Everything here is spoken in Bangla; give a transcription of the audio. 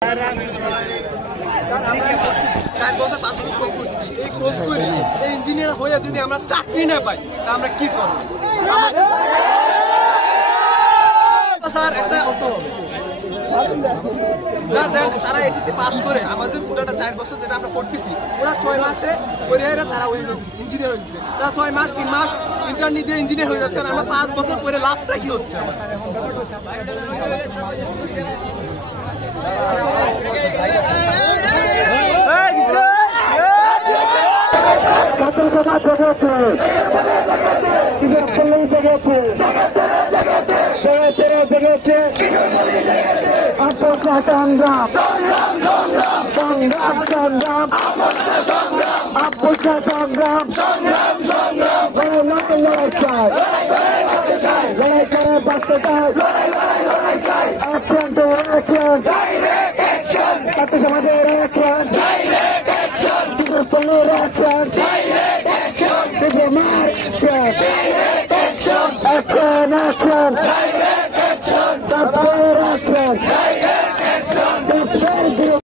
4 বছর 5 বছর কোর্স করছি, এই কোর্স করে এই ইঞ্জিনিয়ার হয়ে যদি আমরা চাকরি না পাই তা আমরা কি করব? স্যার একটা তারা এসএসসি পাস করে আমাদের পুরোটা 4 বছর যেটা আমরা পড়তেছি ওরা 6 মাসে করে তারা হয়ে যাচ্ছে ইঞ্জিনিয়ার হয়ে যাচ্ছে। তারা 6 মাস 3 মাস ইন্টার্নি দিয়ে ইঞ্জিনিয়ার হয়ে যাচ্ছে, আমরা 5 বছর পরে লাভটা কি হচ্ছে? Action!